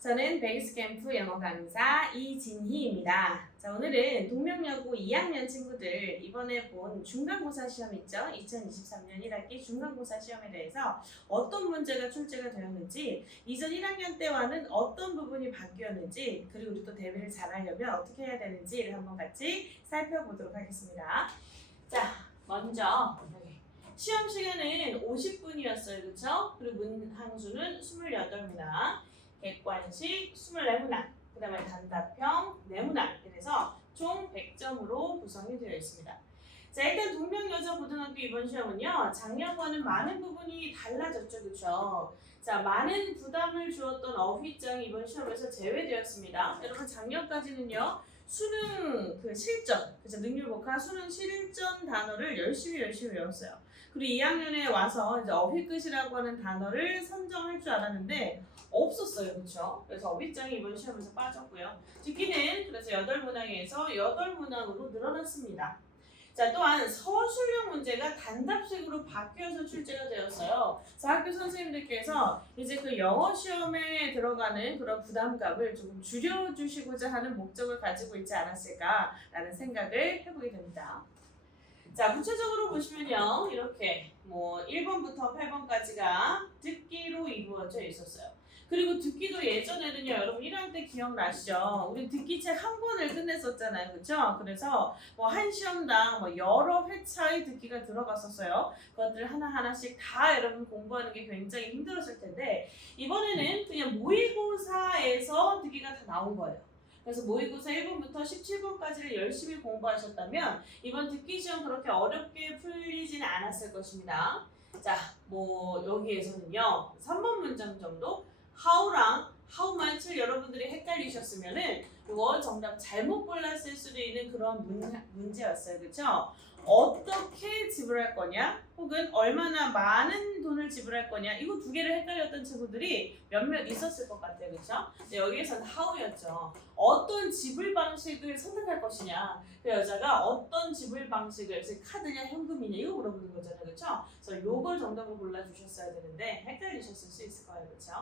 저는 베이스 캠프 영어 강사 이진희입니다. 자, 오늘은 동명여고 2학년 친구들 이번에 본 중간고사 시험 있죠? 2023년 1학기 중간고사 시험에 대해서 어떤 문제가 출제가 되었는지, 이전 1학년 때와는 어떤 부분이 바뀌었는지, 그리고 우리 또 대비를 잘하려면 어떻게 해야 되는지를 한번 같이 살펴보도록 하겠습니다. 자, 먼저 시험 시간은 50분이었어요. 그렇죠? 그리고 문항수는 28문항, 객관식 24문항, 그 다음에 단답형 4문항, 그래서 총 100점으로 구성이 되어 있습니다. 자, 일단 동명여자고등학교 이번 시험은요, 작년과는 많은 부분이 달라졌죠. 그렇죠? 자, 많은 부담을 주었던 어휘장이 이번 시험에서 제외되었습니다. 여러분, 작년까지는요, 수능 실전, 그죠? 능률복화 수능 실전 단어를 열심히 외웠어요. 그리고 2학년에 와서 이제 어휘끝이라고 하는 단어를 선정할 줄 알았는데 없었어요. 그렇죠? 그래서 어휘장이 이번 시험에서 빠졌고요. 듣기는 그래서 8문항에서 8문항으로 늘어났습니다. 자, 또한 서술형 문제가 단답식으로 바뀌어서 출제가 되었어요. 그래서 학교 선생님들께서 이제 그 영어 시험에 들어가는 그런 부담감을 조금 줄여주시고자 하는 목적을 가지고 있지 않았을까라는 생각을 해보게 됩니다. 자, 구체적으로 보시면요, 이렇게 1번부터 8번까지가 듣기로 이루어져 있었어요. 그리고 듣기도 예전에는요, 여러분 1학년 때 기억나시죠? 우리 듣기 책 한 권을 끝냈었잖아요. 그렇죠? 그래서 한 시험당 여러 회차의 듣기가 들어갔었어요. 그것들 하나하나씩 다 여러분 공부하는 게 굉장히 힘들었을 텐데, 이번에는 그냥 모의고사에서 듣기가 다 나온 거예요. 그래서 모의고사 1번부터 17번까지를 열심히 공부하셨다면 이번 듣기 시험 그렇게 어렵게 풀리지는 않았을 것입니다. 자, 여기에서는요, 3번 문장 정도 how랑 how much를 여러분들이 헷갈리셨으면은 이거 정답 잘못 골랐을 수도 있는 그런 문제였어요. 그렇죠? 어떻게 지불할 거냐, 혹은 얼마나 많은 돈을 지불할 거냐, 이거 두 개를 헷갈렸던 친구들이 몇몇 있었을 것 같아요. 그렇죠? 여기에서는 how였죠. 어떤 지불 방식을 선택할 것이냐, 그 여자가 어떤 지불 방식을, 즉 카드냐 현금이냐 이거 물어보는 거잖아요. 그렇죠? 그래서 요걸 정답으로 골라주셨어야 되는데 헷갈리셨을 수 있을 거예요. 그렇죠?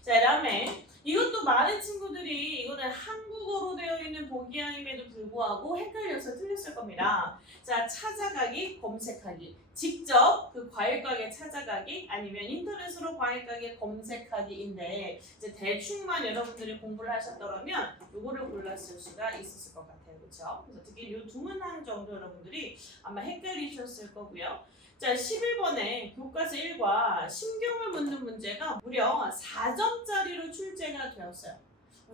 자, 그다음에 이것도 많은 친구들이 이거는 한국어로 되어 있는 보기함임에도 불구하고 헷갈려서 틀렸을 겁니다. 자, 찾아가기, 검색하기, 직접 그 과일 가게 찾아가기, 아니면 인터넷으로 과일 가게 검색하기인데, 이제 대충만 여러분들이 공부를 하셨더라면 요거를 골랐을 수가 있었을 것 같아요. 그렇죠? 그래서 특히 요 두 문항 정도 여러분들이 아마 헷갈리셨을 거고요. 자, 11번에 교과서 1과 심경을 묻는 문제가 무려 4점짜리로 출제가 되었어요.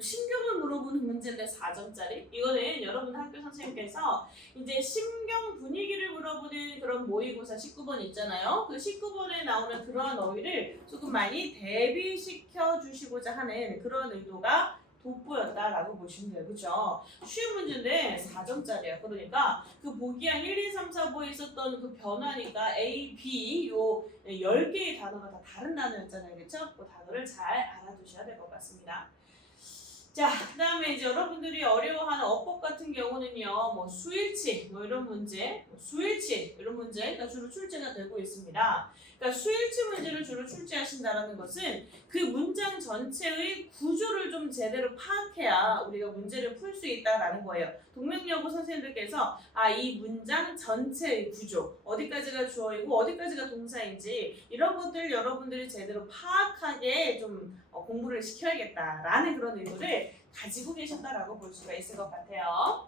심경을 물어보는 문제인데 4점짜리? 이거는 여러분 학교 선생님께서 이제 심경 분위기를 물어보는 그런 모의고사 19번 있잖아요. 그 19번에 나오는 그러한 어휘를 조금 많이 대비시켜 주시고자 하는 그런 의도가 돋보였다라고 보시면 돼요. 그죠? 쉬운 문제인데 4점짜리야. 그러니까 그 보기한 1, 2, 3, 4, 5에 있었던 그 변화니까 A, B 요 10개의 단어가 다 다른 단어였잖아요. 그렇죠? 그 단어를 잘 알아두셔야 될 것 같습니다. 자, 그 다음에 이제 여러분들이 어려워하는 어법 같은 경우는요, 수일치, 이런 문제, 수일치, 이런 문제가 주로 출제가 되고 있습니다. 그러니까 수일치 문제를 주로 출제하신다는 것은 그 문장 전체의 구조를 좀 제대로 파악해야 우리가 문제를 풀 수 있다라는 거예요. 동명여고 선생님들께서 이 문장 전체의 구조, 어디까지가 주어이고 어디까지가 동사인지 이런 것들 여러분들이 제대로 파악하게 좀 공부를 시켜야겠다라는 그런 의도를 가지고 계셨다라고 볼 수가 있을 것 같아요.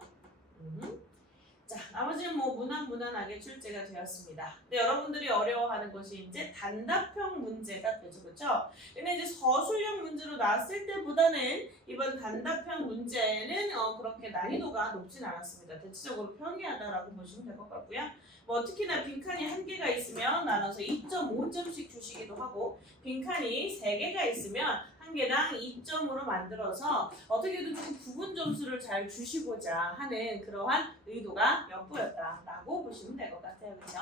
자, 나머지는 무난하게 출제가 되었습니다. 근데 여러분들이 어려워하는 것이 이제 단답형 문제가 되죠. 그렇죠? 근데 이제 서술형 문제로 나왔을 때보다는 이번 단답형 문제는 그렇게 난이도가 높진 않았습니다. 대체적으로 평이하다라고 보시면 될 것 같고요. 특히나 빈칸이 1개가 있으면 나눠서 2.5점씩 주시기도 하고, 빈칸이 3개가 있으면 1개당 2점으로 만들어서 어떻게든 좀 부분 점수를 잘 주시고자 하는 그러한 의도가 엿보였다라고 보시면 될 것 같아요. 그렇죠?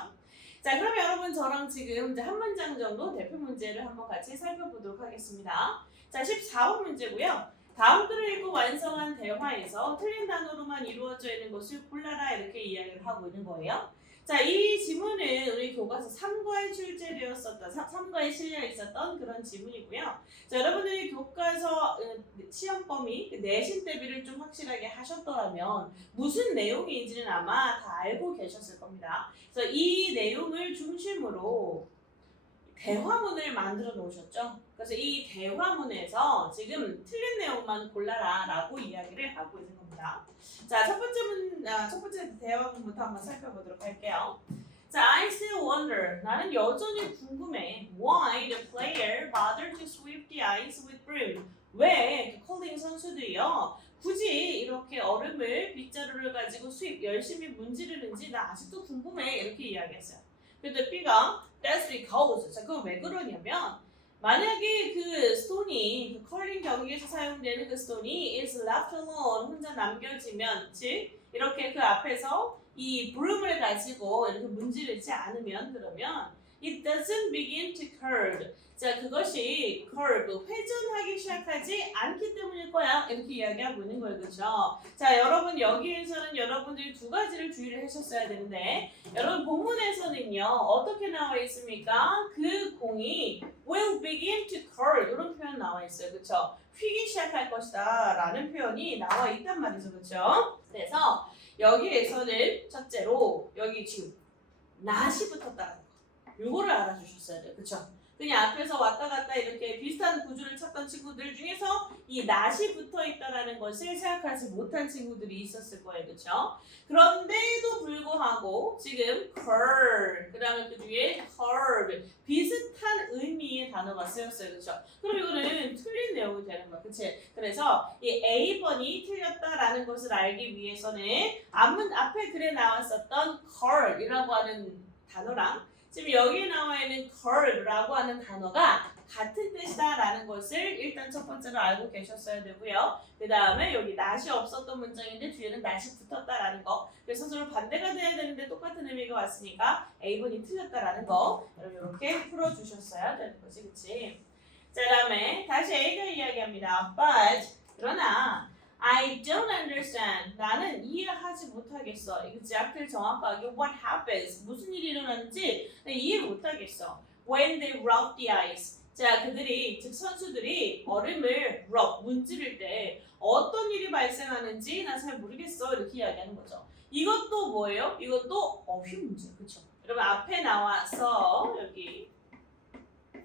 자, 그러면 여러분 저랑 지금 이제 한 문장 정도 대표 문제를 한번 같이 살펴보도록 하겠습니다. 자, 14번 문제고요. 다음 글을 읽고 완성한 대화에서 틀린 단어로만 이루어져 있는 것을 골라라 이렇게 이야기를 하고 있는 거예요. 자, 이 지문은 이거는 우리 교과서 3과에 출제되었었던 3과에 실려 있었던 그런 지문이고요. 자, 여러분들이 교과서 시험 범위 내신 대비를 좀 확실하게 하셨더라면 무슨 내용인지는 아마 다 알고 계셨을 겁니다. 그래서 이 내용을 중심으로 대화문을 만들어 놓으셨죠. 그래서 이 대화문에서 지금 틀린 내용만 골라라 라고 이야기를 하고 있는 겁니다. 자, 첫 번째 대화문부터 한번 살펴보도록 할게요. 자, I still wonder. 나는 여전히 궁금해. Why the player bothered to sweep the ice with broom? 왜 컬링 선수들이요 굳이 이렇게 얼음을 빗자루를 가지고 열심히 문지르는지 나 아직도 궁금해. 이렇게 이야기했어요. 근데 B가 That's because. 자, 그건 왜 그러냐면 만약에 그 스톤이 그 컬링 경기에서 사용되는 그 스톤이 is left alone 혼자 남겨지면 즉 이렇게 그 앞에서 이 브룸을 가지고 이렇게 문지르지 않으면 그러면 it doesn't begin to curve. 자, 그것이 curve, 회전하기 시작하지 않기 때문일 거야. 이렇게 이야기하고 있는 거예요. 그렇죠? 자, 여러분 여기에서는 여러분들이 두 가지를 주의를 하셨어야 되는데 여러분 본문에서는요. 어떻게 나와 있습니까? 그 공이 will begin to curve 이런 표현 나와 있어요. 그렇죠? 휘기 시작할 것이다 라는 표현이 나와 있단 말이죠. 그렇죠? 그래서 여기에서는 첫째로 여기 지금 낫이 붙었다는 거. 요거를 알아주셨어야 돼요. 그쵸? 그냥 앞에서 왔다 갔다 이렇게 비슷한 구조를 찾던 친구들 중에서 이 낫이 붙어 있다라는 것을 생각하지 못한 친구들이 있었을 거예요. 그쵸? 그런데도 불구하고 지금 curve, 그 다음에 그 뒤에 curve 비슷한 의미의 단어가 쓰였어요. 그쵸? 그럼 이거는 틀린 내용이 되는 거야. 그치? 그래서 이 A번이 틀렸다라는 것을 알기 위해서는 앞에 글에 나왔었던 curve이라고 하는 단어랑 지금 여기에 나와 있는 curve라고 하는 단어가 같은 뜻이다라는 것을 일단 첫 번째로 알고 계셨어야 되고요. 그 다음에 여기 not이 없었던 문장인데 뒤에는 not이 붙었다라는 거. 그래서 서로 반대가 돼야 되는데 똑같은 의미가 왔으니까 A번이 틀렸다라는 거 이렇게 풀어주셨어야 되는 거지, 그치? 자, 그 다음에 다시 A가 이야기합니다. But 그러나 I don't understand. 나는 이해하지 못하겠어. 이거 앞을 정확하게 what happens. 무슨 일이 일어나는지 이해 못하겠어. When they rub the ice. 자, 그들이 즉 선수들이 얼음을 rub 문지를 때 어떤 일이 발생하는지 난 잘 모르겠어. 이렇게 이야기하는 거죠. 이것도 뭐예요? 이것도 어휘 문제. 그렇죠? 여러분 앞에 나와서 여기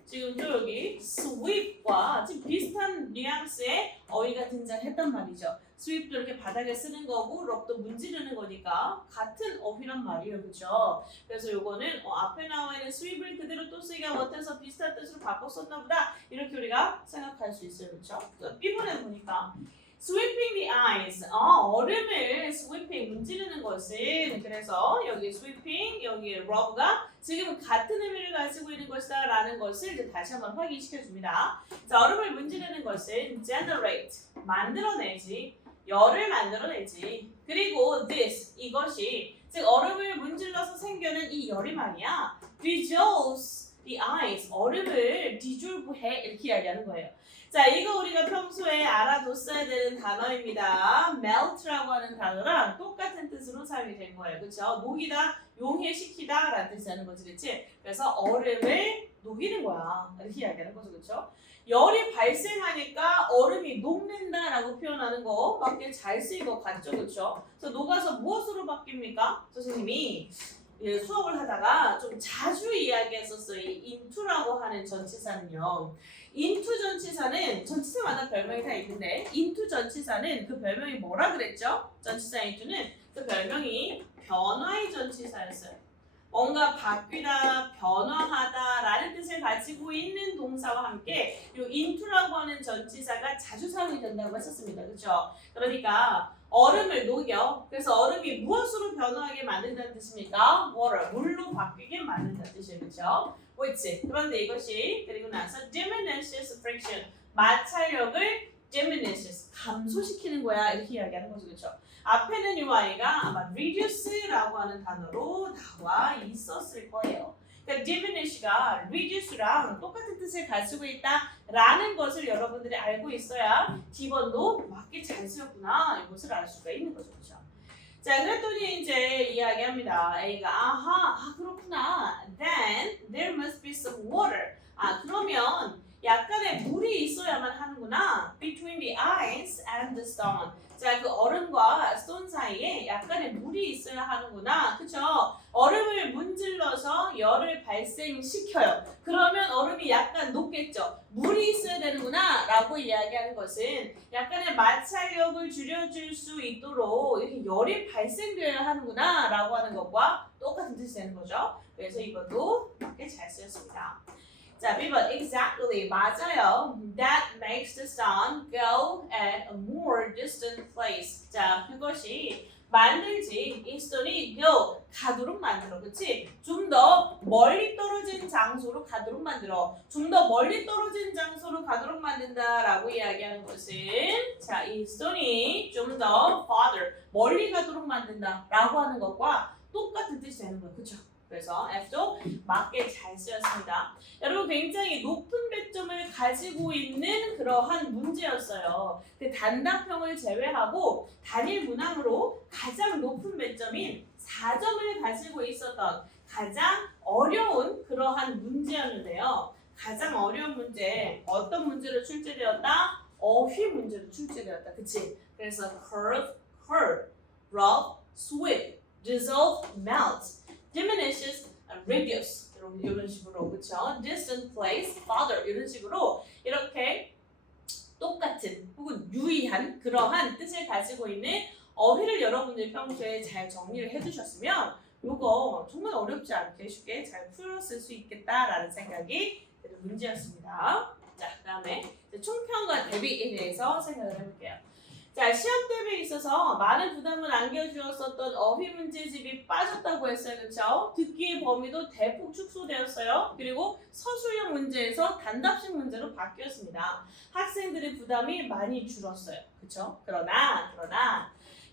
지금 또 여기 sweep과 지금 비슷한 뉘앙스의 어휘가 등장했단 말이죠. sweep도 이렇게 바닥에 쓰는 거고 rub도 문지르는 거니까 같은 어휘란 말이에요. 그렇죠? 그래서 요거는 앞에 나와 있는 sweep을 그대로 또 쓰기가 못해서 비슷한 뜻으로 바꿨었나 보다. 이렇게 우리가 생각할 수 있어요. 그렇죠? B번에 보니까 sweeping the ice. 얼음을 sweeping 문지르는 것은 그래서 여기 sweeping, 여기 rub가 지금 같은 의미를 가지고 있는 것이다 라는 것을 이제 다시 한번 확인시켜 줍니다. 자, 얼음을 문지르는 것은 generate, 만들어내지, 열을 만들어내지. 그리고 this, 이것이 즉 얼음을 문질러서 생겨낸 이 열이 말이야 dissolves the ice, 얼음을 dissolve해 이렇게 이야기하는 거예요. 자, 이거 우리가 평소에 알아뒀어야 되는 단어입니다. melt라고 하는 단어랑 똑같은 뜻으로 사용이 된 거예요. 그렇죠? 녹이다, 용해시키다 라는 뜻이 하는 거지. 그렇지? 그래서 얼음을 녹이는 거야. 이렇게 이야기하는 거죠. 그렇죠? 열이 발생하니까 얼음이 녹는다라고 표현하는 거 밖에 잘 쓰인 것 같죠. 그렇죠? 그래서 녹아서 무엇으로 바뀝니까? 선생님이 수업을 하다가 좀 자주 이야기했었어요. 이 into라고 하는 전치사는요. into 전치사는 전치사마다 별명이 다 있는데 into 전치사는 그 별명이 뭐라 그랬죠? 전치사 into는 그 별명이 변화의 전치사였어요. 뭔가 바뀌다, 변화하다 라는 뜻을 가지고 있는 동사와 함께 이 into라고 하는 전치사가 자주 사용이 된다고 했었습니다. 그렇죠? 그러니까 얼음을 녹여. 그래서 얼음이 무엇으로 변화하게 만든다는 뜻입니까? water, 물로 바뀌게 만든다는 뜻이에요. 그렇죠? which. 그런데 이것이 그리고 나서 diminishes friction, 마찰력을 diminishes, 감소시키는 거야. 이렇게 이야기하는 거죠. 그렇죠? 앞에는 이 아이가 아마 reduce라고 하는 단어로 나와 있었을 거예요. 그러니까 diminish가 reduce랑 똑같은 뜻을 가지고 있다라는 것을 여러분들이 알고 있어야 D번도 맞게 잘 쓰였구나 이것을 알 수가 있는 거죠. 그렇죠? 자, 그랬더니 이제 이야기합니다. A가 그렇구나. 있어야 하는구나. 그쵸? 얼음을 문질러서 열을 발생시켜요. 그러면 얼음이 약간 녹겠죠. 물이 있어야 되는구나 라고 이야기하는 것은 약간의 마찰력을 줄여줄 수 있도록 이렇게 열이 발생되어야 하는구나 라고 하는 것과 똑같은 뜻이 되는 거죠. 그래서 이것도 맞게 잘 쓰였습니다. 자, B번 exactly 맞아요. That makes the sun go at a more distant place. 자, 그것이 만들지 이 sun이 go 가도록 만들어, 그렇지? 좀 더 멀리 떨어진 장소로 가도록 만들어. 좀 더 멀리 떨어진 장소로 가도록 만든다라고 이야기하는 것은 자, 이 sun이 좀 더 farther 멀리 가도록 만든다라고 하는 것과 똑같은 뜻이 되는 거예요, 그렇죠? 그래서 F도 맞게 잘 쓰였습니다. 여러분 굉장히 높은 배점을 가지고 있는 그러한 문제였어요. 그 단답형을 제외하고 단일 문항으로 가장 높은 배점인 4점을 가지고 있었던 가장 어려운 그러한 문제였는데요. 가장 어려운 문제, 어떤 문제로 출제되었다? 어휘 문제로 출제되었다. 그치? 그래서 curve, rough, sweep, dissolve, melt, diminishes, reduce 이런 식으로 그렇죠? distant place, farther 이런 식으로 이렇게 똑같은 혹은 유의한 그러한 뜻을 가지고 있는 어휘를 여러분들이 평소에 잘 정리를 해두셨으면 이거 정말 어렵지 않게 쉽게 잘 풀었을 수 있겠다라는 생각이 드는 문제였습니다. 자, 그다음에 총평과 대비에 대해서 생각을 해볼게요. 자, 시험 대비에 있어서 많은 부담을 안겨주었었던 어휘 문제집이 빠졌다고 했어요. 그렇죠? 듣기의 범위도 대폭 축소되었어요. 그리고 서술형 문제에서 단답식 문제로 바뀌었습니다. 학생들의 부담이 많이 줄었어요. 그렇죠? 그러나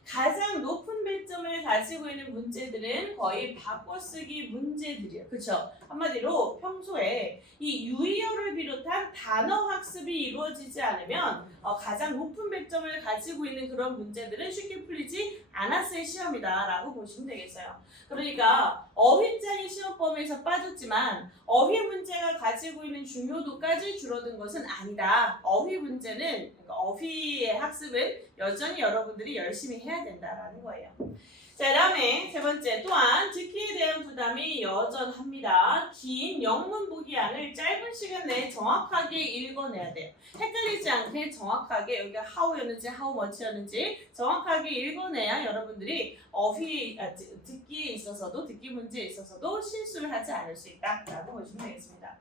가장 높은 배점을 가지고 있는 문제들은 거의 바꿔쓰기 문제들이에요. 그렇죠? 한마디로 평소에 이 유의어를 비롯한 단어 학습이 이루어지지 않으면 가장 높은 배점을 가지고 있는 그런 문제들은 쉽게 풀리지 않았을 시험이다라고 보시면 되겠어요. 그러니까 어휘장이 시험 범위에서 빠졌지만 어휘 문제가 가지고 있는 중요도까지 줄어든 것은 아니다. 어휘 문제는 그러니까 어휘의 학습은 여전히 여러분들이 열심히 해야 된다라는 거예요. 자, 다음에 세 번째 또한 듣기에 대한 부담이 여전합니다. 긴 영문 보기양을 짧은 시간 내에 정확하게 읽어내야 돼요. 헷갈리지 않게 정확하게 여기가 how였는지 how much였는지 정확하게 읽어내야 여러분들이 듣기에 있어서도 듣기 문제에 있어서도 실수를 하지 않을 수 있다라고 보시면 되겠습니다.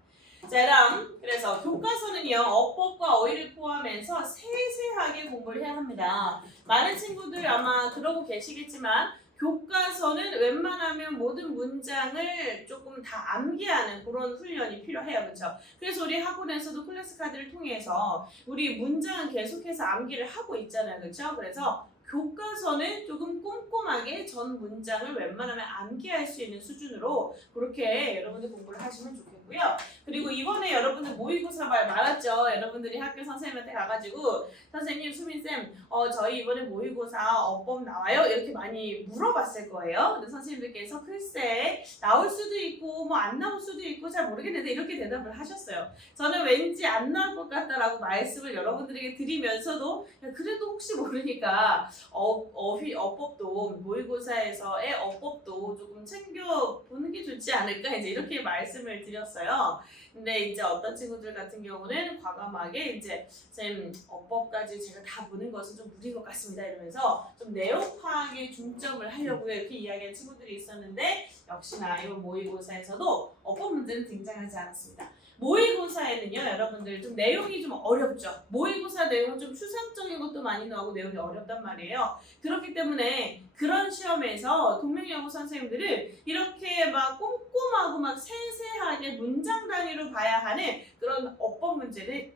자, 다음 그래서 교과서는요 어법과 어휘를 포함해서 세세하게 공부를 해야 합니다. 많은 친구들 아마 그러고 계시겠지만 교과서는 웬만하면 모든 문장을 조금 다 암기하는 그런 훈련이 필요해요. 그렇죠? 그래서 우리 학원에서도 클래스 카드를 통해서 우리 문장은 계속해서 암기를 하고 있잖아요. 그렇죠? 그래서 교과서는 조금 꼼꼼하게 전 문장을 웬만하면 암기할 수 있는 수준으로 그렇게 여러분들 공부를 하시면 좋겠고요. 그리고 이번에 여러분들 모의고사 많았죠. 여러분들이 학교 선생님한테 가가지고 선생님, 수민쌤, 저희 이번에 모의고사 어법 나와요? 이렇게 많이 물어봤을 거예요. 근데 선생님들께서 글쎄 나올 수도 있고 뭐 안 나올 수도 있고 잘 모르겠는데 이렇게 대답을 하셨어요. 저는 왠지 안 나올 것 같다라고 말씀을 여러분들에게 드리면서도 그래도 혹시 모르니까 어법도 모의고사에서의 어법도 조금 챙겨보는 게 좋지 않을까 이제 이렇게 말씀을 드렸어요. 근데 이제 어떤 친구들 같은 경우는 과감하게 이제 쌤 어법까지 제가 다 보는 것은 좀 무리인 것 같습니다 이러면서 좀 내용 파악에 중점을 하려고 이렇게 이야기하는 친구들이 있었는데 역시나 이번 모의고사에서도 어법 문제는 등장하지 않았습니다. 모의고사에는요 여러분들 좀 내용이 좀 어렵죠. 모의고사 내용은 좀 추상적인 것도 많이 나오고 내용이 어렵단 말이에요. 그렇기 때문에 그런 시험에서 동명영어 선생님들은 이렇게 막 꼼꼼하고 막 세세하게 문장 단위로 봐야 하는 그런 어법 문제를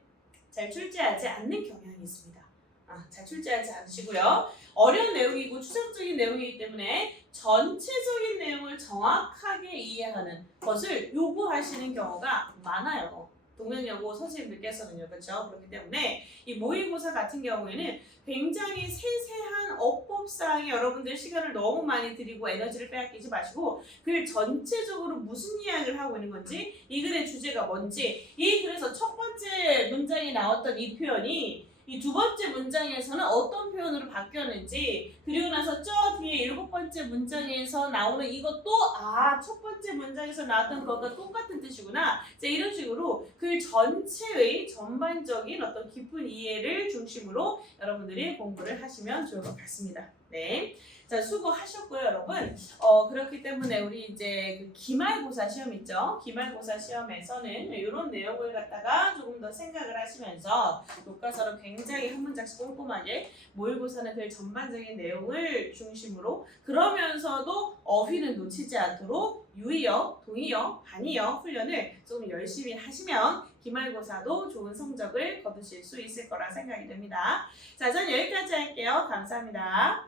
잘 출제하지 않는 경향이 있습니다. 잘 출제하지 않으시고요. 어려운 내용이고 추상적인 내용이기 때문에 전체적인 내용을 정확하게 이해하는 것을 요구하시는 경우가 많아요. 동명여고 선생님들께서는요. 그렇죠? 그렇기 때문에 이 모의고사 같은 경우에는 굉장히 세세한 어법사항에 여러분들 시간을 너무 많이 들이고 에너지를 빼앗기지 마시고 글 전체적으로 무슨 이야기를 하고 있는 건지 이 글의 주제가 뭔지 이 글에서 첫 번째 문장에 나왔던 이 표현이 이 두 번째 문장에서는 어떤 표현으로 바뀌었는지, 그리고 나서 저 뒤에 일곱 번째 문장에서 나오는 이것도 첫 번째 문장에서 나왔던 것과 똑같은 뜻이구나. 자, 이런 식으로 글 전체의 전반적인 어떤 깊은 이해를 중심으로 여러분들이 공부를 하시면 좋을 것 같습니다. 네. 자, 수고하셨고요, 여러분. 그렇기 때문에 우리 이제 그 기말고사 시험 있죠? 기말고사 시험에서는 이런 내용을 갖다가 조금 더 생각을 하시면서 교과서로 굉장히 한 문장씩 꼼꼼하게 모의고사는 그 전반적인 내용을 중심으로 그러면서도 어휘는 놓치지 않도록 유의어, 동의어, 반의어 훈련을 좀 열심히 하시면 기말고사도 좋은 성적을 거두실 수 있을 거라 생각이 듭니다. 자, 전 여기까지 할게요. 감사합니다.